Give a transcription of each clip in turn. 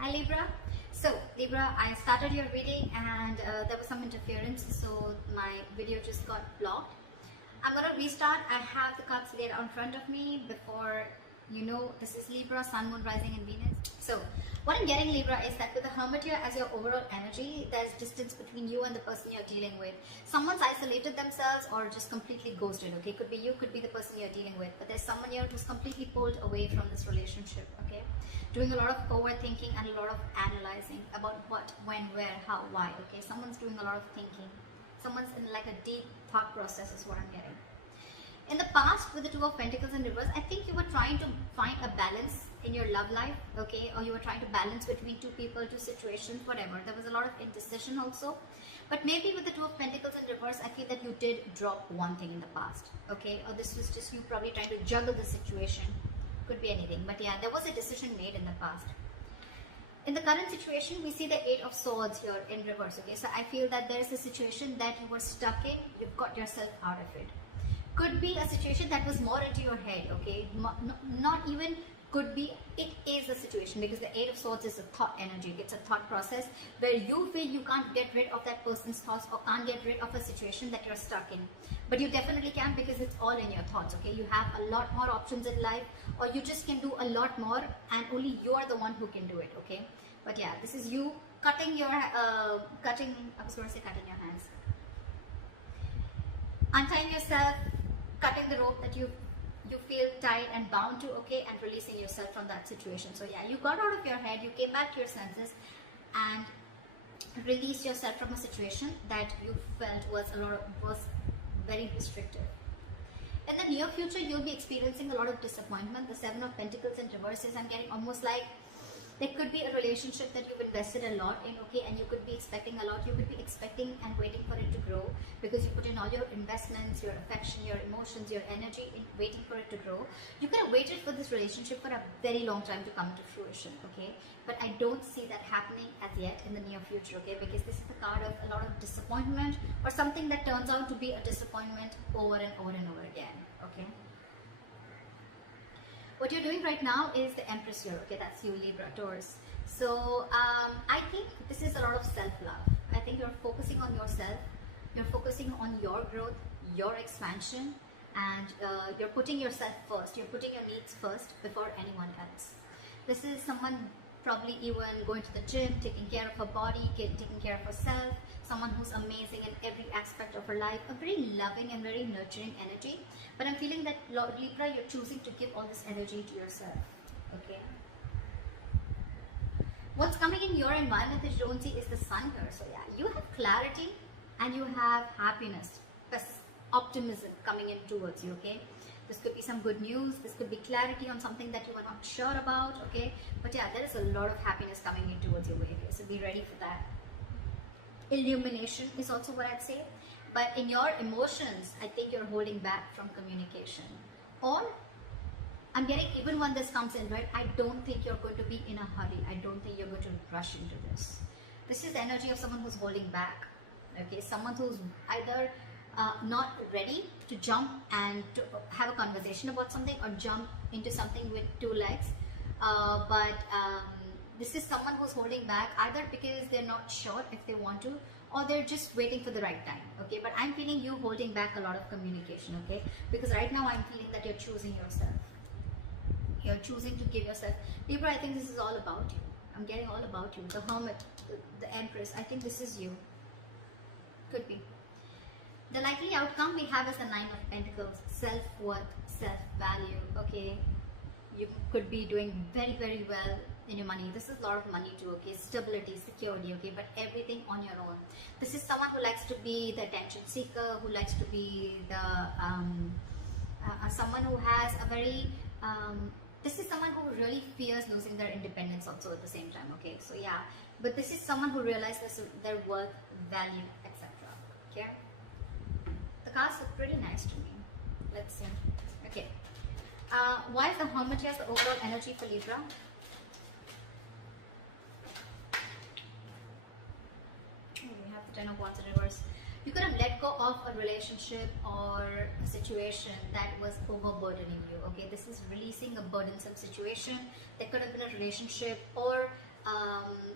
Hi Libra. So Libra, I started your reading and there was some interference, so my video just got blocked. I'm gonna restart. I have the cards laid out in front of me. Before you know, this is Libra, Sun, Moon, Rising and Venus. So what I'm getting, Libra, is that with the Hermit here as your overall energy, there's distance between you and the person you're dealing with. Someone's isolated themselves or just completely ghosted, okay? Could be you, could be the person you're dealing with, but there's someone here who's completely pulled away from this relationship, okay? Doing a lot of overthinking and a lot of analyzing about what, when, where, how, why, okay? Someone's doing a lot of thinking. Someone's in like a deep thought process is what I'm getting. In the past, with the Two of Pentacles in reverse, I think you were trying to find a balance in your love life, okay? Or you were trying to balance between two people, two situations, whatever. There was a lot of indecision also. But maybe with the Two of Pentacles in reverse, I feel that you did drop one thing in the past, okay? Or this was just you probably trying to juggle the situation. Could be anything. But yeah, there was a decision made in the past. In the current situation, we see the Eight of Swords here in reverse, okay? So I feel that there is a situation that you were stuck in. You've got yourself out of it. Could be a situation that was more into your head, okay? Not even could be, it is a situation, because the Eight of Swords is a thought energy. It's a thought process where you feel you can't get rid of that person's thoughts or can't get rid of a situation that you're stuck in. But you definitely can, because it's all in your thoughts, okay? You have a lot more options in life, or you just can do a lot more and only you are the one who can do it, okay? But yeah, this is you cutting your, I was going to say cutting your hands. Untying yourself, cutting the rope that you feel tied and bound to, okay, and releasing yourself from that situation. So yeah, you got out of your head, you came back to your senses and released yourself from a situation that you felt was very restrictive. In the near future, you'll be experiencing a lot of disappointment. The Seven of Pentacles in reverse is, I'm getting almost like there could be a relationship that you've invested a lot in, okay, and you could be expecting a lot. You could be expecting and waiting for it to grow because you put in all your investments, your affection, your emotions, your energy in waiting for it to grow. You could have waited for this relationship for a very long time to come to fruition, okay? But I don't see that happening as yet in the near future, okay? Because this is the card of a lot of disappointment or something that turns out to be a disappointment over and over and over again, okay? What you're doing right now is the Empress here, okay? That's you, Libra, Taurus. So I think this is a lot of self-love. I think you're focusing on yourself. You're focusing on your growth, your expansion, and you're putting yourself first. You're putting your needs first before anyone else. This is someone probably even going to the gym, taking care of her body, taking care of herself, someone who's amazing in every aspect of her life, a very loving and very nurturing energy. But I'm feeling that, Libra, you're choosing to give all this energy to yourself, okay? What's coming in your environment that you don't see is the Sun here. So yeah, you have clarity and you have happiness, optimism coming in towards you, okay? This could be some good news. This could be clarity on something that you are not sure about, okay? But yeah, there is a lot of happiness coming in towards your way here. So be ready for that. Illumination is also what I'd say. But in your emotions, I think you're holding back from communication. Or, I'm getting, even when this comes in, right, I don't think you're going to be in a hurry. I don't think you're going to rush into this. This is the energy of someone who's holding back, okay? Someone who's either not ready to jump and to have a conversation about something or jump into something with two legs. This is someone who's holding back either because they're not sure if they want to, or they're just waiting for the right time, okay? But I'm feeling you holding back a lot of communication, okay? Because right now I'm feeling that you're choosing yourself. You're choosing to give yourself. Libra, I think this is all about you. I'm getting all about you. The Hermit, the Empress, I think this is you. Could be. The likely outcome we have is the Nine of Pentacles, self-worth, self-value, okay? You could be doing very, very well in your money. This is a lot of money too, okay? Stability, security, okay? But everything on your own. This is someone who likes to be the attention seeker, who likes to be the, someone who has a very, this is someone who really fears losing their independence also at the same time, okay? So yeah, but this is someone who realizes their worth, value, etc. Okay? The cards look pretty nice to me. Let's see. Okay. Why is the Hermit here the overall energy for Libra? We have the Ten of Wands in reverse. You could have let go of a relationship or a situation that was overburdening you, okay? This is releasing a burdensome situation. There could have been a relationship or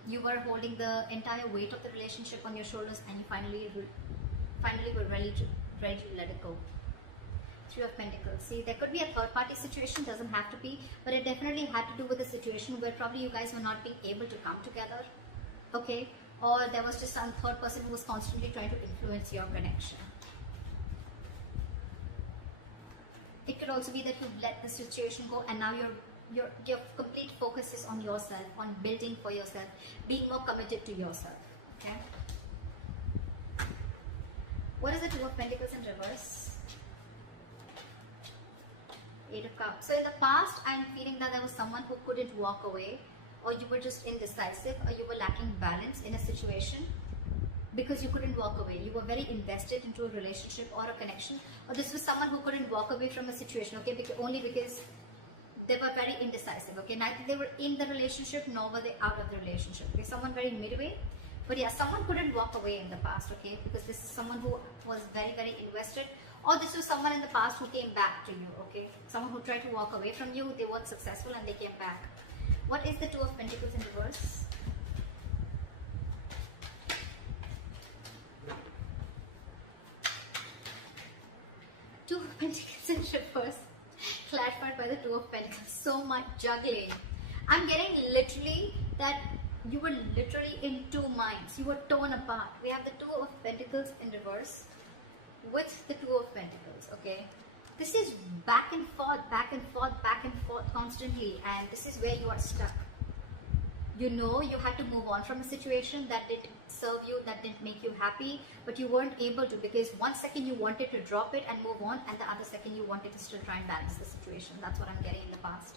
you were holding the entire weight of the relationship on your shoulders, and you finally were ready to let it go. Three of Pentacles. See, there could be a third party situation, doesn't have to be, but it definitely had to do with a situation where probably you guys were not being able to come together, okay? Or there was just some third person who was constantly trying to influence your connection. It could also be that you've let the situation go, and now your complete focus is on yourself, on building for yourself, being more committed to yourself, okay? What is the Two of Pentacles in reverse? Eight of Cups. So in the past, I'm feeling that there was someone who couldn't walk away, or you were just indecisive, or you were lacking balance in a situation because you couldn't walk away. You were very invested into a relationship or a connection, or this was someone who couldn't walk away from a situation, okay, only because they were very indecisive, okay? Neither they were in the relationship nor were they out of the relationship, okay? Someone very midway. But yeah, someone couldn't walk away in the past, okay? Because this is someone who was very, very invested. Or this was someone in the past who came back to you, okay? Someone who tried to walk away from you, they weren't successful and they came back. What is the Two of Pentacles in reverse? Two of Pentacles in reverse. Clarified by the Two of Pentacles. So much juggling. I'm getting literally that you were literally in two minds. You were torn apart. We have the Two of Pentacles in reverse with the Two of Pentacles, okay? This is back and forth, back and forth, back and forth constantly, and this is where you are stuck. You know you had to move on from a situation that didn't serve you, that didn't make you happy, but you weren't able to, because one second you wanted to drop it and move on, and the other second you wanted to still try and balance the situation. That's what I'm getting in the past.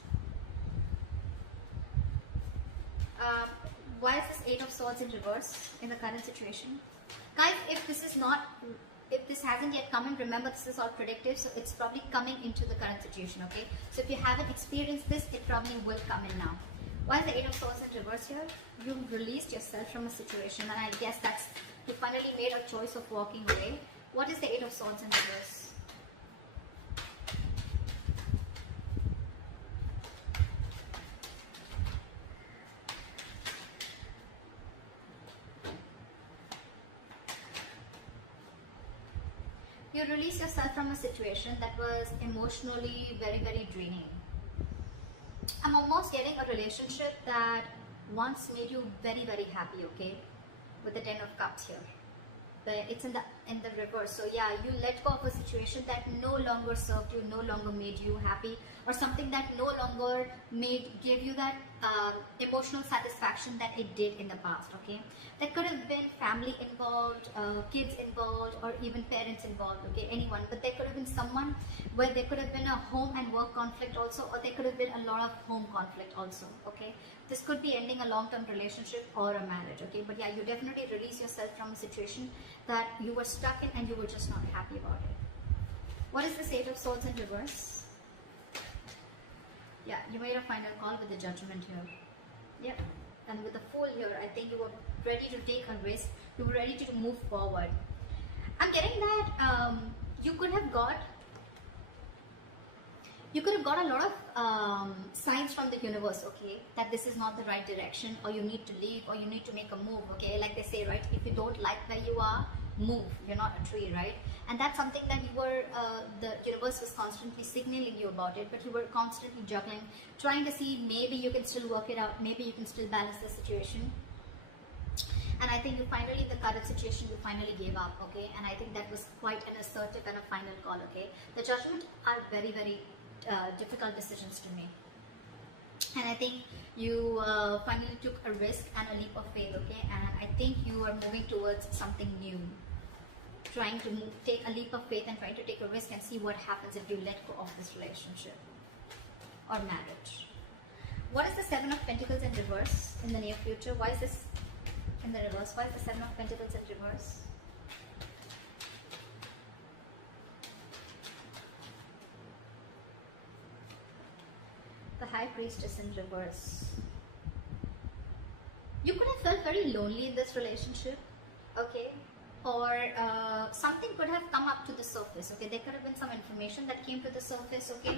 Why is this Eight of Swords in reverse in the current situation? Guys, if this hasn't yet come in, remember this is all predictive, so it's probably coming into the current situation, okay? So if you haven't experienced this, it probably will come in now. Why is the Eight of Swords in reverse here? You've released yourself from a situation, and I guess that's, you finally made a choice of walking away. What is the Eight of Swords in reverse? You release yourself from a situation that was emotionally very, very draining. I'm almost getting a relationship that once made you very, very happy, okay? With the Ten of Cups here. But it's in the reverse. So yeah, you let go of a situation that no longer served you, no longer made you happy, or something that no longer gave you that emotional satisfaction that it did in the past, okay? There could have been family involved, kids involved, or even parents involved, okay, anyone. But there could have been someone where there could have been a home and work conflict also, or there could have been a lot of home conflict also, okay? This could be ending a long-term relationship or a marriage, okay? But yeah, you definitely release yourself from a situation that you were stuck in and you were just not happy about it. What is this Eight of Swords in reverse? Yeah, you made a final call with the Judgment here. Yep. And with the Fool here, I think you were ready to take a risk. You were ready to move forward. I'm getting that you could have got a lot of signs from the universe, okay, that this is not the right direction, or you need to leave, or you need to make a move, okay? Like they say, right, if you don't like where you are, move. You're not a tree, right? And that's something that you were, the universe was constantly signaling you about it, but you were constantly juggling, trying to see maybe you can still work it out, maybe you can still balance the situation. And I think you finally, in the current situation, you finally gave up, okay? And I think that was quite an assertive and a final call, okay? The Judgment are very, very difficult decisions to make. And I think you finally took a risk and a leap of faith, okay? And I think you are moving towards something new. Trying to take a leap of faith and trying to take a risk and see what happens if you let go of this relationship or marriage. What is the Seven of Pentacles in reverse in the near future? Why is this in the reverse? Why is the Seven of Pentacles in reverse? The High Priestess in reverse. You could have felt very lonely in this relationship, okay? Or something could have come up to the surface, okay? There could have been some information that came to the surface, okay?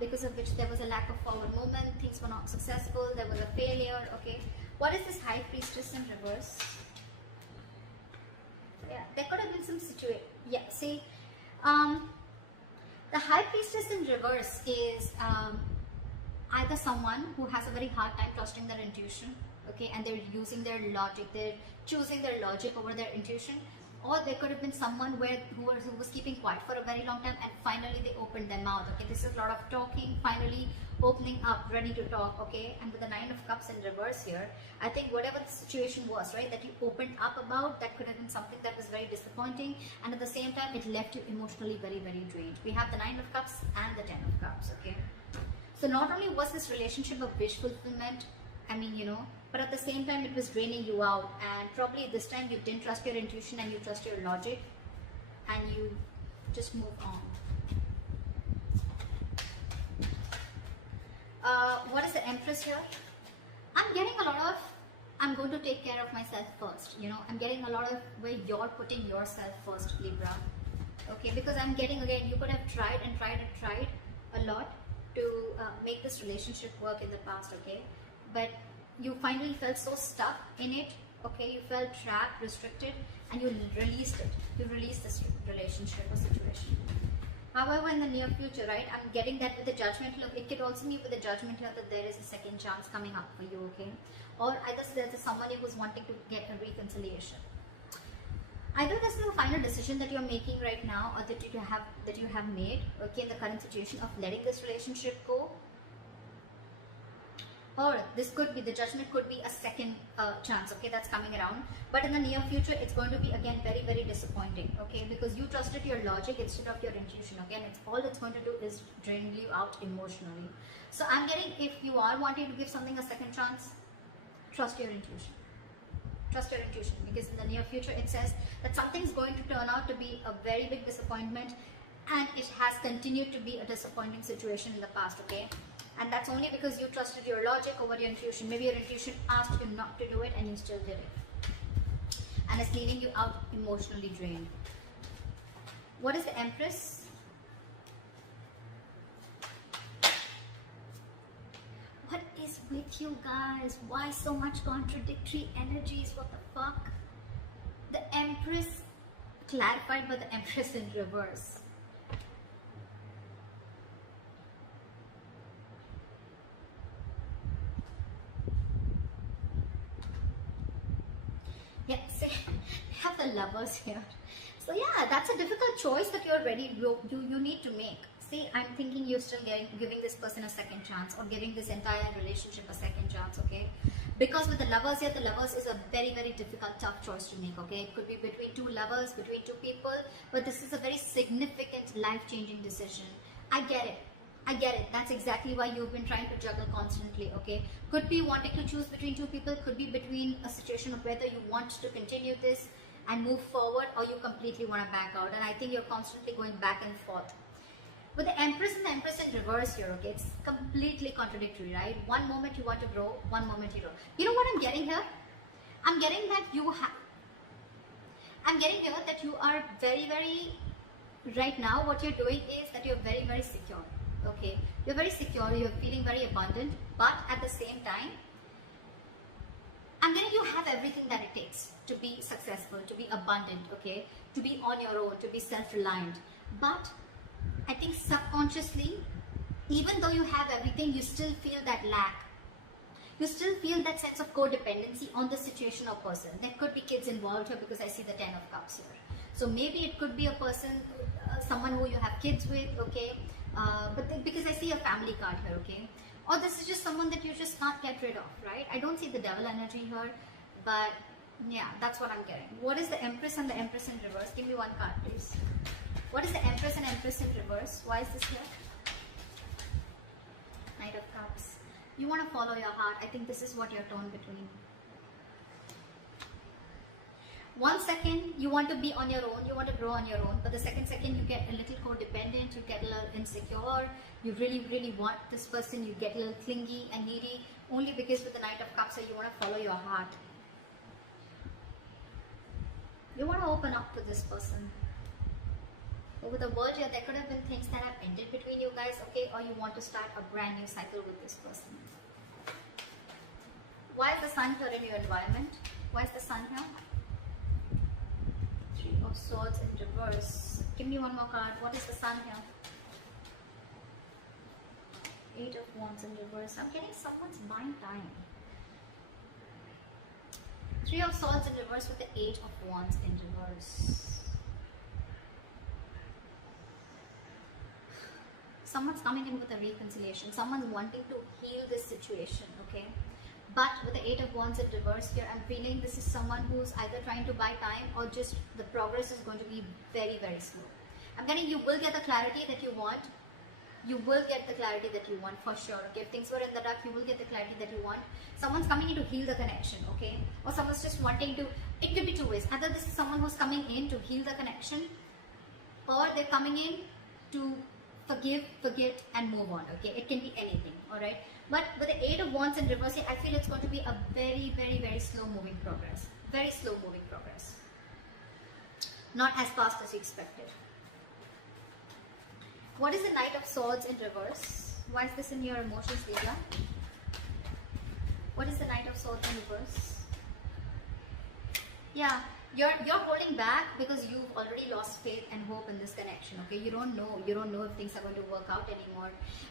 because of which there was a lack of forward movement, things were not successful, there was a failure. Okay, what is this High Priestess in reverse? Yeah, there could have been some situation. Yeah, see, the High Priestess in reverse is either someone who has a very hard time trusting their intuition, okay, and they're using their logic, they're choosing their logic over their intuition, or there could have been someone who was keeping quiet for a very long time and finally they opened their mouth. Okay, this is a lot of talking, finally opening up, ready to talk. Okay, and with the Nine of Cups in reverse here, I think whatever the situation was, right, that you opened up about, that could have been something that was very disappointing, and at the same time it left you emotionally very, very drained. We have the Nine of Cups and the Ten of Cups. Okay, so not only was this relationship a wish fulfillment, I mean, you know, but at the same time it was draining you out, and probably this time you didn't trust your intuition and you trust your logic and you just moved on. What is the Empress here? I'm getting a lot of, I'm going to take care of myself first, you know, I'm getting a lot of where you're putting yourself first, Libra. Okay, because I'm getting, again, you could have tried and tried and tried a lot to make this relationship work in the past, okay, but you finally felt so stuck in it, okay, you felt trapped, restricted, and you released it. You released this relationship or situation. However, in the near future, right, I'm getting that with the Judgment here. It could also mean with the Judgment here that there is a second chance coming up for you, okay, or either there's somebody who's wanting to get a reconciliation. Either this is a final decision that you're making right now, or that you have made, okay, in the current situation of letting this relationship go. Or this could be, the Judgment could be a second chance, okay, that's coming around. But in the near future, it's going to be, again, very, very disappointing, okay, because you trusted your logic instead of your intuition, okay, and all it's going to do is drain you out emotionally. So I'm getting, if you are wanting to give something a second chance, trust your intuition. Trust your intuition, because in the near future, it says that something's going to turn out to be a very big disappointment, and it has continued to be a disappointing situation in the past, okay. And that's only because you trusted your logic over your intuition. Maybe your intuition asked you not to do it and you still did it. And it's leaving you out emotionally drained. What is the Empress? What is with you guys? Why so much contradictory energies? What the fuck? The Empress clarified by the Empress in reverse. Yeah, see, we have the Lovers here. So yeah, that's a difficult choice that you're ready, you need to make. See, I'm thinking you're still giving this person a second chance, or giving this entire relationship a second chance, okay? Because with the Lovers here, the Lovers is a very, very difficult, tough choice to make, okay? It could be between two lovers, between two people, but this is a very significant, life-changing decision. I get it. I get it. That's exactly why you've been trying to juggle constantly, okay? Could be wanting to choose between two people, could be between a situation of whether you want to continue this and move forward, or you completely want to back out. And I think you're constantly going back and forth. With the Empress and the Empress in reverse here, okay, it's completely contradictory, right? One moment you want to grow, one moment you don't. You know what I'm getting here? I'm getting that I'm getting here that you are very, very, right now what you're doing is that you're very, very secure. Okay, you're very secure, you're feeling very abundant, but at the same time, I'm getting you have everything that it takes to be successful, to be abundant, okay, to be on your own, to be self-reliant. But I think subconsciously, even though you have everything, you still feel that lack. You still feel that sense of codependency on the situation or person. There could be kids involved here, because I see the Ten of Cups here. So maybe it could be a person, someone who you have kids with, okay, because I see a family card here, okay, or this is just someone that you just can't get rid of, right? I don't see the Devil energy here, but yeah, that's what I'm getting. What is the Empress and the Empress in reverse? Give me one card, please. What is the Empress and Empress in reverse? Why is this here? Knight of Cups. You want to follow your heart. I think this is what you're torn between. 1 second you want to be on your own, you want to grow on your own, but the second you get a little codependent, you get a little insecure, you really, really want this person, you get a little clingy and needy, only because with the Knight of Cups you want to follow your heart. You want to open up to this person. Over the world here, there could have been things that have ended between you guys, okay? Or you want to start a brand new cycle with this person. Why is the sun here in your environment? Why is the sun here? Three of Swords in reverse. Give me one more card. What is the sun here? Eight of Wands in reverse. I'm getting someone's buying time. Three of Swords in reverse with the Eight of Wands in reverse. Someone's coming in with a reconciliation. Someone's wanting to heal this situation, okay? But with the Eight of Wands in reverse here, I'm feeling this is someone who's either trying to buy time or just the progress is going to be very, very slow. I'm getting you will get the clarity that you want. You will get the clarity that you want for sure. Okay, if things were in the dark, you will get the clarity that you want. Someone's coming in to heal the connection, okay? Or someone's just wanting to, it could be two ways. Either this is someone who's coming in to heal the connection, or they're coming in to forgive, forget, and move on, okay? It can be anything, alright? But with the Eight of Wands in reverse, I feel it's going to be a very, very, very slow moving progress. Very slow moving progress. Not as fast as you expected. What is the Knight of Swords in reverse? Why is this in your emotions, Libra? What is the Knight of Swords in reverse? Yeah, you're holding back because you've already lost faith and hope in this connection, okay? You don't know if things are going to work out anymore.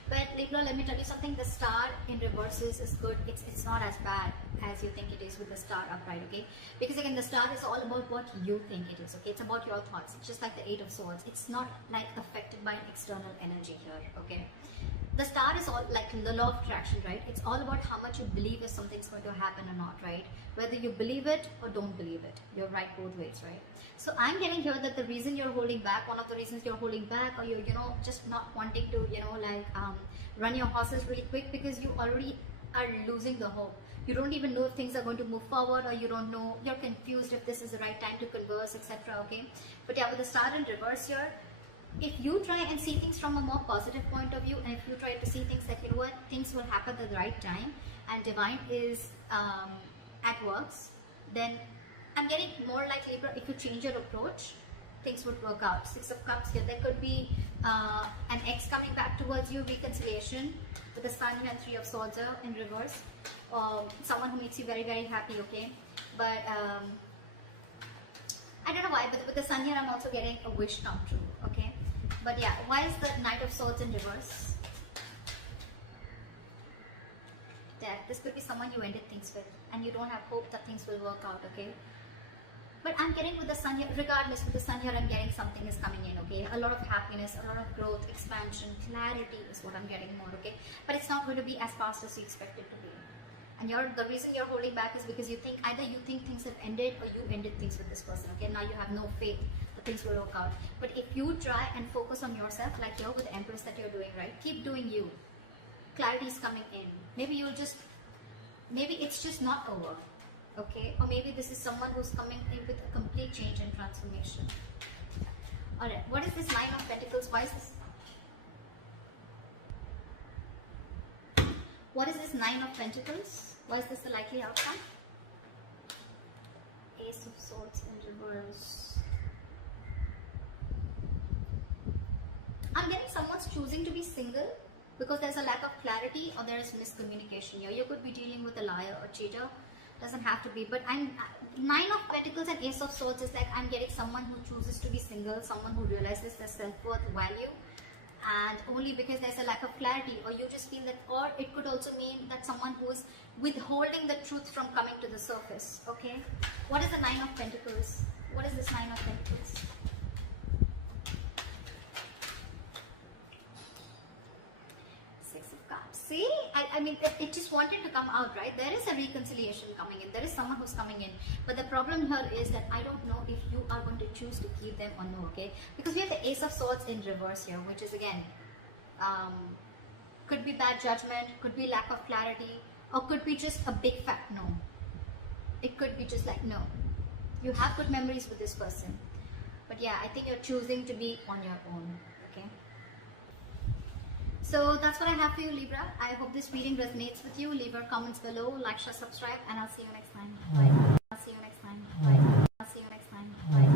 But Libra, let me tell you something, the star in reverses is good. It's not as bad as you think it is with the star upright, okay? Because again, the star is all about what you think it is, okay? It's about your thoughts. It's just like the Eight of Swords. It's not like affected by an external energy here, okay? The star is all like the law of attraction, right? It's all about how much you believe if something's going to happen or not, right? Whether you believe it or don't believe it. You're right both ways, right? So I'm getting here that the reason you're holding back, one of the reasons you're holding back, or you're, just not wanting to, run your horses really quick because you already are losing the hope. You don't even know if things are going to move forward, or you don't know, you're confused if this is the right time to converse, etc. Okay? But yeah, with the star in reverse here, if you try and see things from a more positive point of view, and if you try to see things that, things will happen at the right time, and divine is at works, then I'm getting more like Libra, if you change your approach, things would work out. Six of Cups here, there could be an ex coming back towards you, reconciliation, with the Sun and Three of Swords in reverse. Someone who makes you very, very happy, okay? But I don't know why, but with the Sun here, I'm also getting a wish come true, okay? But yeah, why is the Knight of Swords in reverse? That this could be someone you ended things with, and you don't have hope that things will work out, okay? But I'm getting with the Sun here, regardless, with the Sun here, I'm getting something is coming in, okay? A lot of happiness, a lot of growth, expansion, clarity is what I'm getting more, okay? But it's not going to be as fast as you expect it to be. And the reason you're holding back is because you think, either you think things have ended, or you ended things with this person, okay? Now you have no faith that things will work out. But if you try and focus on yourself, like here with the Empress that you're doing, right? Keep doing you. Clarity is coming in. Maybe it's just not over, okay? Or maybe this is someone who's coming in with a complete change and transformation. Alright, what is this Nine of Pentacles? Why is this? What is this Nine of Pentacles? Why is this the likely outcome? Ace of Swords in reverse. I'm getting someone's choosing to be single because there's a lack of clarity, or there is miscommunication here. You could be dealing with a liar or cheater. Doesn't have to be, but Nine of Pentacles and Ace of Swords is like I'm getting someone who chooses to be single, someone who realizes their self-worth, value, and only because there's a lack of clarity, or you just feel that, or it could also mean that someone who is withholding the truth from coming to the surface, okay? What is the Nine of Pentacles? What is this Nine of Pentacles? Six of Cups. See, I mean, it just wanted to come out, right? There is a reconciliation coming in. There is someone who's coming in. But the problem here is that I don't know if you are going to choose to keep them or no, okay? Because we have the Ace of Swords in reverse here, which is again, could be bad judgment, could be lack of clarity, or could be just a big fat no. It could be just like no. You have good memories with this person. But yeah, I think you're choosing to be on your own, okay? So that's what I have for you, Libra. I hope this reading resonates with you. Leave your comments below, like, share, subscribe, and I'll see you next time. Bye. I'll see you next time. Bye. I'll see you next time. Bye.